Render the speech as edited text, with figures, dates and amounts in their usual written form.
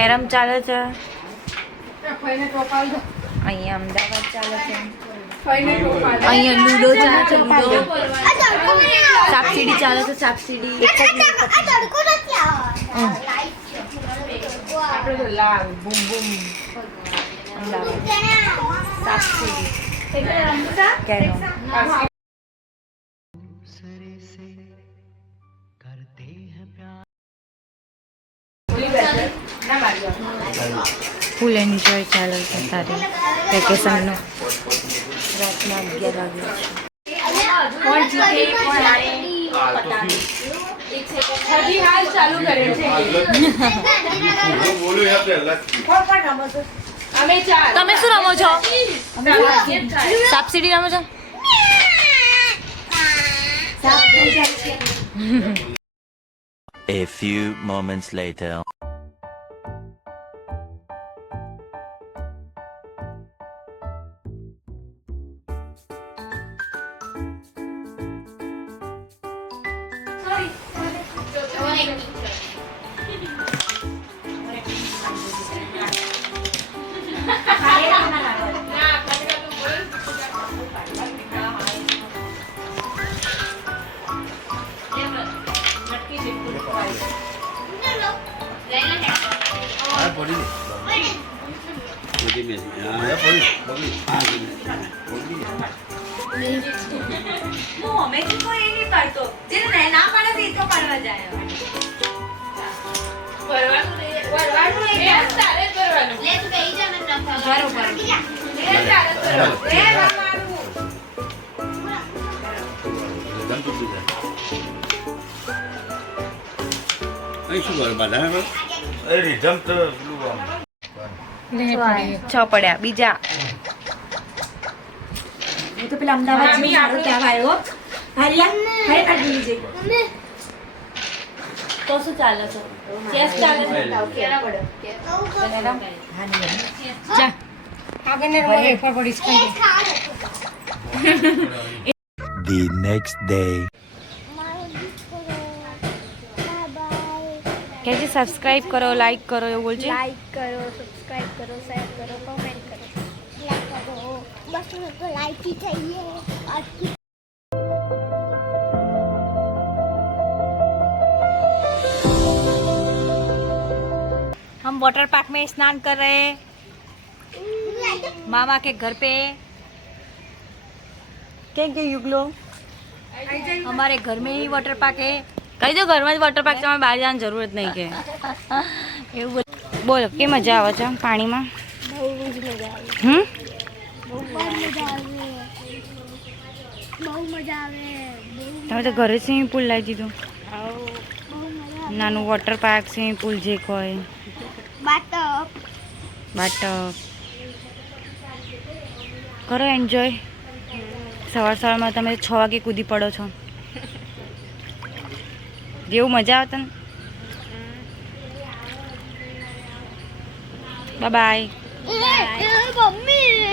Carrom ચાલે છે અહીંયા અમદાવાદ ચાલે છે અહીંયા લૂડો ચાલે છે લૂડો સાપસીડી ચાલે છે સાપસીડી બૂમ બૂમ અમદાવાદ સાપસીડી કેરમ ફૂલ એન્જોય ચાલે છે તારી વેકેશનનો રાતના 11 વાગે તમે શું રમો છો સાપસીડી રમો છો A few moments later. છ પડ્યા બીજા તો પેલા અમદાવાદ જેવું સારું ત્યાં આવ્યો હરિયા કાઢી લીજે તો શું ચાલે છે ચેસ ચાલે છે જા આગળને રેફર પડીશ The next day. કેજી સબસ્ક્રાઇબ કરો લાઈક કરો એવું બોલજે લાઈક કરો સબસ્ક્રાઇબ કરો શેર કરો કમેન્ટ કરો લાઈક કરો બસ તો લાઈક ही चाहिए बाकी हम वाटर पार्क में स्नान कर रहे हैं मामा के घर पे क्या युगलो हमारे घर में ही वाटर पार्क है कही दो घर में वाटर पार्क में बहार जाने जरूरत नहीं के बोलो के मजा आवे छे पानी में बहुत मजा આવે બહુ મજા આવે તમે તો ઘરે સ્વિમિંગ પૂલ લાવી દીધું નાનું વોટર પાર્ક સ્વિમિંગ પૂલ જે કોઈ બાટપ કરો એન્જોય સવારમાં તમે 6 વાગે કૂદી પડો છો જેવું મજા આવે તને બાય બાય મમ્મી